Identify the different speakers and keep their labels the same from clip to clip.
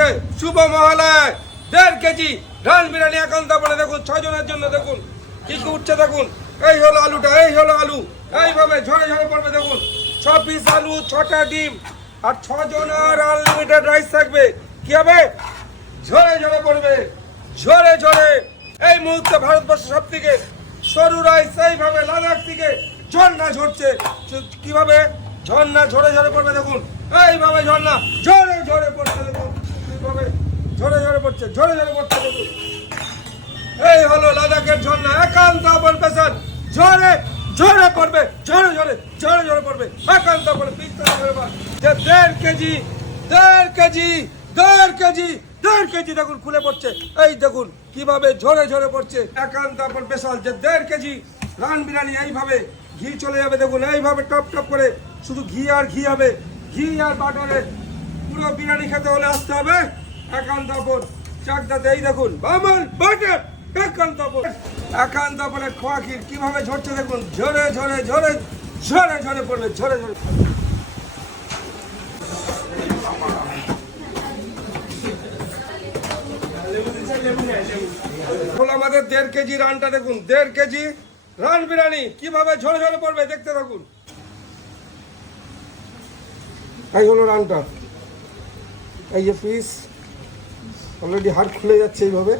Speaker 1: হচ্ছে শুভ মহালয়। দেড় কেজি ধান বিরিয়ানি একান্ত বলে দেখুন, ছজনের জন্য দেখুন, কি কি উঠছে দেখুন। এই হলো আলুটা, এই হলো আলু। এইভাবে ঝরে ঝরে পড়বে দেখুন। ছ পিস আলু, ছটা ডিম, আর ছজনের আনলিমিটেড রাইস থাকবে। কি হবে? ঝরে ঝরে পড়বে, ঝরে ঝরে। এই মুহূর্তে ভারতবর্ষ সব থেকে সরু রাইস এইভাবে লাদাখ থেকে ঝর্ণা ঝরছে। কীভাবে? ঝর্ণা ঝরে ঝরে পড়বে দেখুন। এইভাবে ঝর্ণা ঝরে ঝরে পড়ছে দেখুন কীভাবে ঝরে ঝরে পড়ছে ঝরে ঝরে পড়ছে এই হলো লাদাখের ঝর্ণা, একান্ত পেশার ঝরে ঝরে পড়বে ঝরে ঝরে ঝরে ঝরে পড়বে, একান্ত যে দেড় কেজি দেড় কেজি দেড় কেজি দেড় কেজি দেখুন খুলে পড়ছে। এই দেখুন কীভাবে ঝরে ঝরে পড়ছে, একান্ত আপন পেশাল যে দেড় কেজি, রান বিরিয়ানি এইভাবে ঘি চলে যাবে দেখুন, এইভাবে টপ টপ করে শুধু ঘি আর ঘি হবে। ঘি আর বাটারে পুরো বিরিয়ানি খেতে হলে আসতে হবে। একান্ত আপন চাকদাতে এই দেখুন। বামন বাটার একান্ত আপন একান্ত আপনের খোয়া ক্ষীর কীভাবে ঝরছে দেখুন। ঝরে ঝরে ঝরে ঝরে ঝরে পড়বে ঝরে ঝরে। আমাদের দেড় কেজি রানটা দেখুন, দেড় কেজি রান বিরিয়ানি কীভাবে ঝরে ঝরে পড়বে দেখতে থাকুন। এই হলো রানটা। এই যে পিস। অলরেডি হাড় খুলে যাচ্ছে এইভাবে।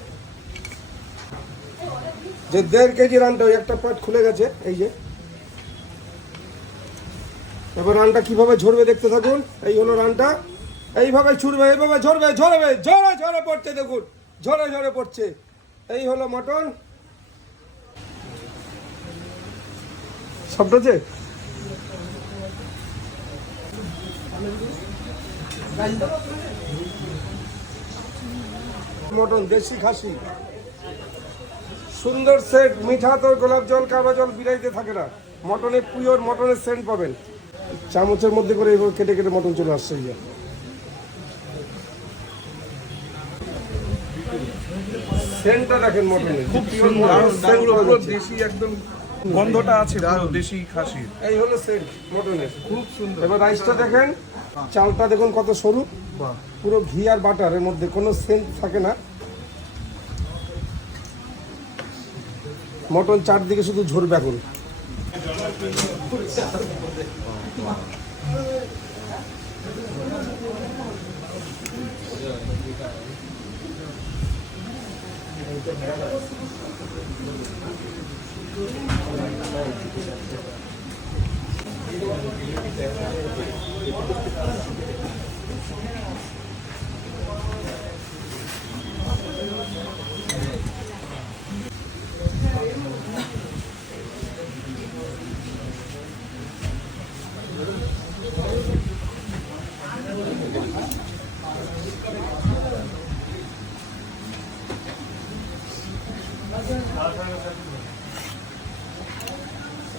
Speaker 1: যে দেড় কেজি রানটা ওই একটা পাট খুলে গেছে, এই যে। এবার রানটা কীভাবে ঝরবে দেখতে থাকুন, এই হলো রানটা। এইভাবে ছুটবে, এইভাবে ঝরবে ঝরবে, ঝরে ঝরে পড়ছে দেখুন, ঝরে ঝরে পড়ছে। এই হলো মটন। শব্দ আছে? মটন দেশি খাসি। সুন্দর সেট মিঠা তোর গোলাপ জল কাবা জল বিরাইতে থাকে না। মটনে পিওর মটনের সেন্ট পাবেন। চামচের মধ্যে করে এবার কেটে কেটে মটন চলে আসছে ইয়ে সেন্টটা দেখেন মটনের।
Speaker 2: খুব সুন্দর। দেশি একদম গন্ধটা আছে দেশি খাসির।
Speaker 1: এই হলো সেট মটনের
Speaker 2: খুব সুন্দর।
Speaker 1: এবার রাইসটা দেখেন চালটা দেখুন কত সরু। পুরো ঘি আর বাটার এর মধ্যে কোনো সেন্ট থাকে না। মটন চারদিকে শুধু ঝরবে এখন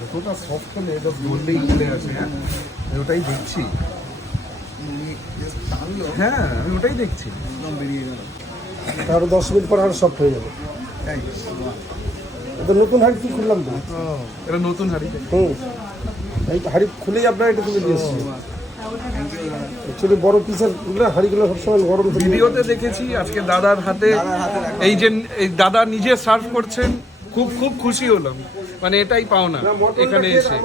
Speaker 2: এতটা সফট হলে এটা বললেই চলে আসে হ্যাঁ? আমি ওটাই দেখছি। হ্যাঁ আমি ওটাই দেখছি।
Speaker 1: আরও দশ মিনিট পর আরও সফট হয়ে যাবে। এটা নতুন হাড়ি কি খুললাম তো?
Speaker 2: এটা নতুন হাড়ি।
Speaker 1: হুম। এই হাড়ি খুলেই আপনার এটা তুলে দিয়েছি অ্যাকচুয়ালি বড় পিসের হাড়িগুলো সবসময় গরম
Speaker 2: ভিডিওতে দেখেছি আজকে দাদার হাতে এই যে এই দাদা নিজে সার্ভ করছেন খুব খুব খুশি হলাম। মানে এটাই পাওনা এখানে এসে।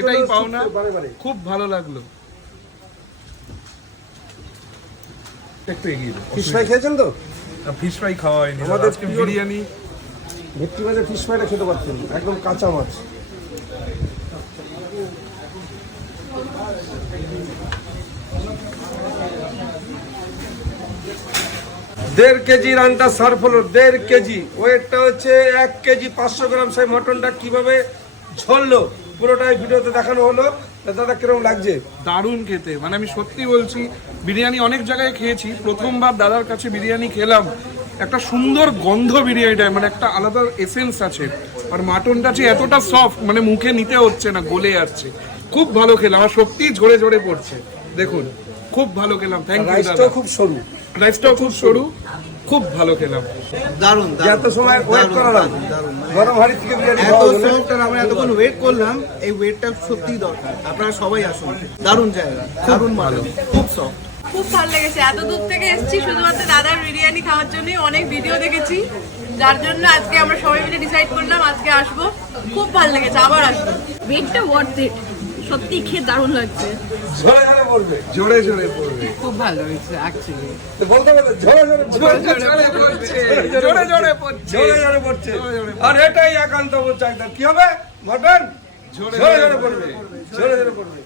Speaker 2: এটাই পাওনা। খুব ভালো লাগল। একটু এগিয়ে
Speaker 1: ফিশ ফ্রাই খেয়েছেন তো?
Speaker 2: ফিশ ফ্রাই খাওয়া হয়নি।
Speaker 1: আমাদের
Speaker 2: বিরিয়ানি।
Speaker 1: ভেটকি মাছের ফিশ ফ্রাইটা খেতে পারতেন একদম কাঁচা মাছ। দেড় কেজি রানটা সার্ভ হলো দেড় কেজি। ওয়েটটা হচ্ছে এক কেজি পাঁচশো গ্রাম। সেই মটনটা কীভাবে ঝরলো, পুরোটাই ভিডিওতে দেখানো হলো। দাদা, কীরকম লাগছে?
Speaker 2: দারুণ খেতে। মানে আমি সত্যি বলছি, বিরিয়ানি অনেক জায়গায় খেয়েছি। প্রথমবার দাদার কাছে বিরিয়ানি খেলাম। একটা সুন্দর গন্ধ বিরিয়ানিটা মানে একটা আলাদা এসেন্স আছে। আর মাটনটা যে এতটা সফট মানে মুখে নিতে হচ্ছে না, গলে যাচ্ছে। খুব ভালো খেলাম আর সত্যি ঝরে ঝরে পড়ছে। দেখুন খুব ভালো খেলাম থ্যাংক ইউ
Speaker 1: রাইসটাও খুব সরু।
Speaker 2: রাইসটাও খুব সরু খুব ভালো খেলাম।
Speaker 3: দারুণ
Speaker 1: এত সময় ওয়েট করালাম। গরম হাড়ি থেকে বিরিয়ানি
Speaker 3: এত আর আমরা এতক্ষণ ওয়েট করলাম এই ওয়েটটা সত্যিই দরকার। আপনারা সবাই আসুন দারুণ জায়গা দারুণ ভালো। খুব সফট
Speaker 4: খুব ভালো লেগেছে এত দূর থেকে এসেছি শুধুমাত্র দাদার বিরিয়ানি খাওয়ার জন্যই অনেক ভিডিও দেখেছি। যার জন্য আজকে আমরা সবাই মিলে ডিসাইড করলাম আজকে আসব। খুব ভালো লেগেছে আবার আসব।
Speaker 5: ওয়েটটা ওয়ার্থ ইট সত্যি খেয়ে দারুণ লাগছে
Speaker 1: ঝরে ঝরে পড়বে
Speaker 2: জোরে জোরে পড়বে
Speaker 6: খুব ভালো হয়েছে অ্যাকচুয়ালি
Speaker 1: বলতে বলতে ঝরে ঝরে পড়ছে
Speaker 2: জোরে জোরে পড়ছে
Speaker 1: ঝরে ঝরে পড়ছে আর এটাই একান্ত চাহিদা কি হবে মটন ঝরে ঝরে পড়বে ঝরে ঝরে পড়বে